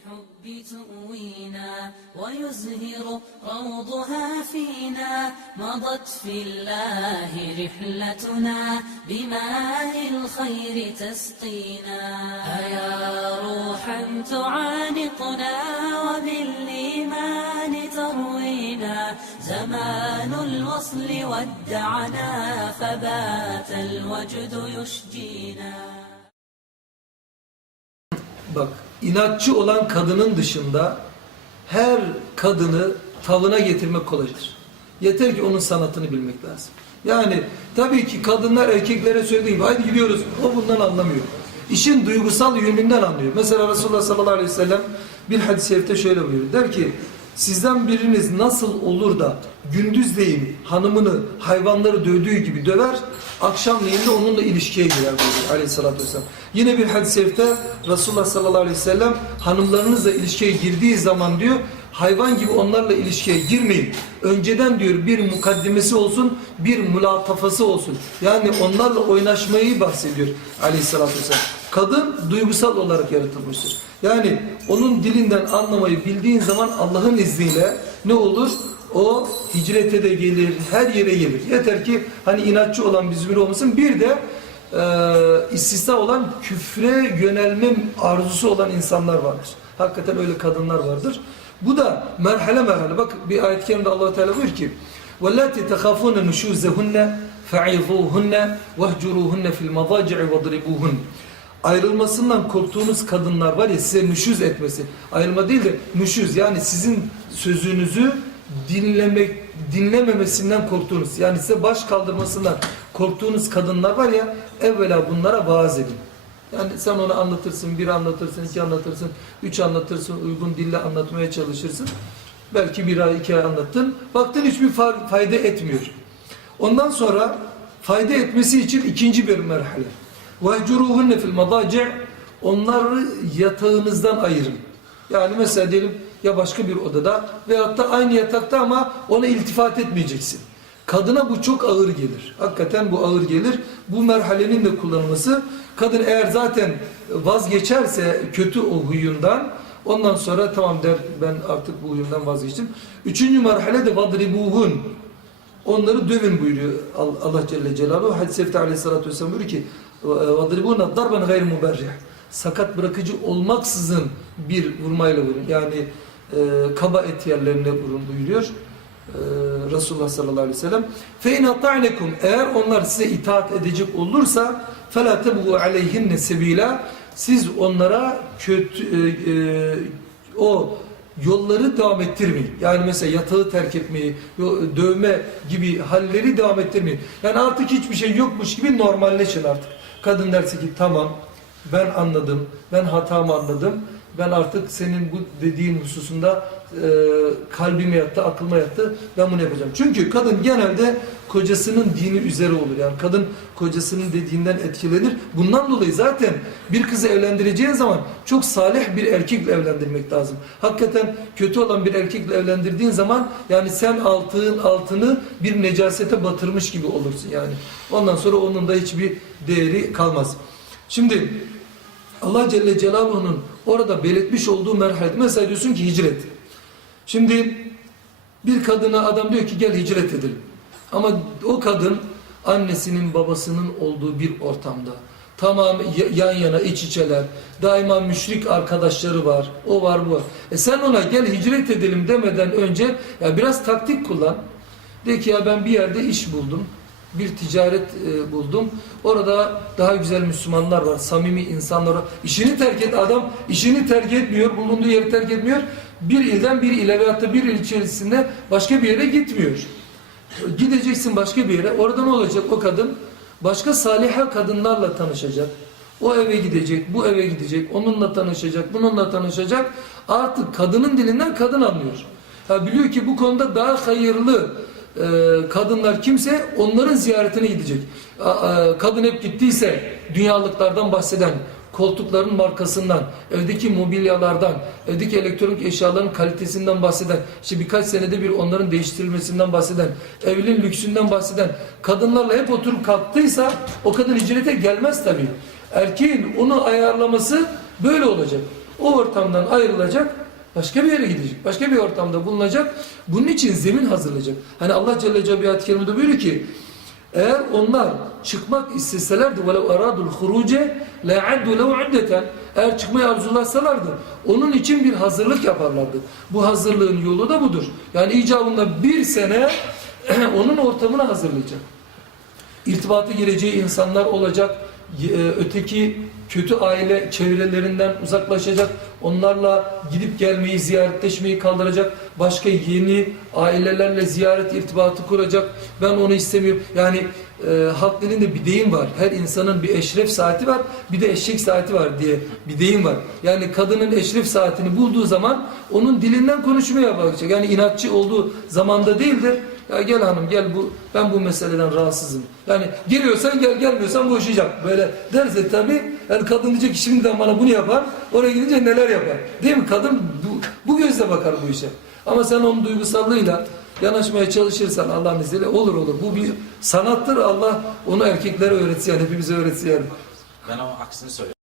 الحب تؤوينا ويزهر روضها فينا. مضت في الله رحلتنا بماء الخير تسقينا. أيا روحا تعانقنا وبالإيمان تروينا. زمان الوصل ودعنا فبات الوجد يشجينا. Bak inatçı olan kadının dışında her kadını tavına getirmek kolaydır. Yeter ki onun sanatını bilmek lazım. Yani tabii ki kadınlar erkeklere söylediği gibi haydi gidiyoruz o bundan anlamıyor. İşin duygusal yönünden anlıyor. Mesela Resulullah sallallahu aleyhi ve sellem bir hadis-i şöyle buyuruyor. Der ki sizden biriniz nasıl olur da gündüzleyin hanımını hayvanları dövdüğü gibi döver, akşamleyin de onunla ilişkiye girer buyuruyor aleyhissalatü vesselam. Yine bir hadis-i şerifte Resulullah sallallahu aleyhi ve sellem hanımlarınızla ilişkiye girdiği zaman diyor hayvan gibi onlarla ilişkiye girmeyin. Önceden diyor bir mukaddimesi olsun, bir mulatafası olsun. Yani onlarla oynaşmayı bahsediyor aleyhissalatü vesselam. Kadın duygusal olarak yaratılmıştır. Yani onun dilinden anlamayı bildiğin zaman Allah'ın izniyle ne olur? O hicrete de gelir, her yere gelir. Yeter ki hani inatçı olan bir zümre olmasın. Bir de e, istisna olan küfre yönelme arzusu olan insanlar vardır. Hakikaten öyle kadınlar vardır. Bu da merhale merhale. Bak bir ayet-i kerimde allah Teala buyuruyor ki وَاللَّاتِ تَخَافُونَ نُشُوزَهُنَّ فَعِظُوهُنَّ وَهْجُرُوهُنَّ فِي الْمَضَاجِعِ وَضْرِبُوهُنَّ Ayrılmasından korktuğunuz kadınlar var ya size nüşüz etmesi. Ayrılma değil de nüşüz yani sizin sözünüzü dinlemek dinlememesinden korktuğunuz yani size baş kaldırmasından korktuğunuz kadınlar var ya evvela bunlara vaaz edin. Yani sen onu anlatırsın, bir anlatırsın, iki anlatırsın, üç anlatırsın, uygun dille anlatmaya çalışırsın. Belki bir ay, iki ay anlattın. Baktın hiçbir fa- fayda etmiyor. Ondan sonra fayda etmesi için ikinci bir merhale. وَهْجُرُوهُنَّ fil الْمَضَاجِعِ Onları yatağınızdan ayırın. Yani mesela diyelim ya başka bir odada veyahut da aynı yatakta ama ona iltifat etmeyeceksin. Kadına bu çok ağır gelir. Hakikaten bu ağır gelir. Bu merhalenin de kullanılması. Kadın eğer zaten vazgeçerse kötü o huyundan ondan sonra tamam der ben artık bu huyumdan vazgeçtim. Üçüncü merhale de vadribuhun. Onları dövün buyuruyor Al- Allah Celle Celaluhu. Hadis-i Şerif'te aleyhissalatü vesselam buyuruyor ki وَضْرِبُونَ ضَرْبًا غَيْرِ مُبَرِّحٍ Sakat bırakıcı olmaksızın bir vurmayla vurun. Yani e, kaba et yerlerine vurun buyuruyor. E, Resulullah sallallahu aleyhi ve sellem. فَاِنْ اَطَعْنَكُمْ Eğer onlar size itaat edecek olursa فَلَا تَبْغُوا عَلَيْهِنَّ سَب۪يلًا Siz onlara kötü e, e, o yolları devam ettirmeyin. Yani mesela yatağı terk etmeyi, dövme gibi halleri devam ettirmeyin. Yani artık hiçbir şey yokmuş gibi normalleşin artık. Kadın derse ki tamam ben anladım, ben hatamı anladım. Ben artık senin bu dediğin hususunda e, kalbime yattı, aklıma yattı. Ben bunu yapacağım. Çünkü kadın genelde kocasının dini üzere olur. Yani kadın kocasının dediğinden etkilenir. Bundan dolayı zaten bir kızı evlendireceğin zaman çok salih bir erkekle evlendirmek lazım. Hakikaten kötü olan bir erkekle evlendirdiğin zaman yani sen altın altını bir necasete batırmış gibi olursun yani. Ondan sonra onun da hiçbir değeri kalmaz. Şimdi Allah Celle Celaluhu'nun orada belirtmiş olduğu merhalet. Mesela diyorsun ki hicret. Şimdi bir kadına adam diyor ki gel hicret edelim. Ama o kadın annesinin babasının olduğu bir ortamda. Tamam yan yana iç içeler. Daima müşrik arkadaşları var. O var bu var. E sen ona gel hicret edelim demeden önce ya biraz taktik kullan. De ki ya ben bir yerde iş buldum. Bir ticaret e, buldum. Orada daha güzel Müslümanlar var. Samimi insanlar var. İşini terk et. Adam işini terk etmiyor. Bulunduğu yeri terk etmiyor. Bir ilden bir ile veyahut da bir il içerisinde başka bir yere gitmiyor. Gideceksin başka bir yere. Orada ne olacak o kadın? Başka saliha kadınlarla tanışacak. O eve gidecek, bu eve gidecek, onunla tanışacak, bununla tanışacak. Artık kadının dilinden kadın anlıyor. Ha biliyor ki bu konuda daha hayırlı e, kadınlar kimse onların ziyaretine gidecek. Kadın hep gittiyse dünyalıklardan bahseden, koltukların markasından, evdeki mobilyalardan, evdeki elektronik eşyaların kalitesinden bahseden, işte birkaç senede bir onların değiştirilmesinden bahseden, evliliğin lüksünden bahseden kadınlarla hep oturup kalktıysa o kadın hicrete gelmez tabii. Erkeğin onu ayarlaması böyle olacak. O ortamdan ayrılacak, başka bir yere gidecek. Başka bir ortamda bulunacak. Bunun için zemin hazırlayacak. Hani Allah Celle Celaluhu bir ayet-i kerimede buyuruyor ki eğer onlar çıkmak isteselerdi وَلَوْ اَرَادُوا الْخُرُوجَ لَاَعَدُّوا لَوْ عُدَّةً Eğer çıkmayı arzulasalardı onun için bir hazırlık yaparlardı. Bu hazırlığın yolu da budur. Yani icabında bir sene onun ortamını hazırlayacak. İrtibatı gireceği insanlar olacak. e, Öteki kötü aile çevrelerinden uzaklaşacak. Onlarla gidip gelmeyi, ziyaretleşmeyi kaldıracak. Başka yeni ailelerle ziyaret irtibatı kuracak. Ben onu istemiyorum. Yani e, halk dilinde bir deyim var. Her insanın bir eşref saati var, bir de eşek saati var diye bir deyim var. Yani kadının eşref saatini bulduğu zaman onun dilinden konuşmaya bakacak. Yani inatçı olduğu zamanda değildir. Ya gel hanım gel bu ben bu meseleden rahatsızım. Yani geliyorsan gel gelmiyorsan boşayacak. Böyle derse tabii yani kadın diyecek şimdiden bana bunu yapar. Oraya gidince neler yapar. Değil mi? Kadın bu, bu gözle bakar bu işe. Ama sen onun duygusallığıyla yanaşmaya çalışırsan Allah'ın izniyle olur olur. Bu bir sanattır. Allah onu erkeklere öğretsin yani hepimize öğretsin yani. Ben ama aksini söylüyorum.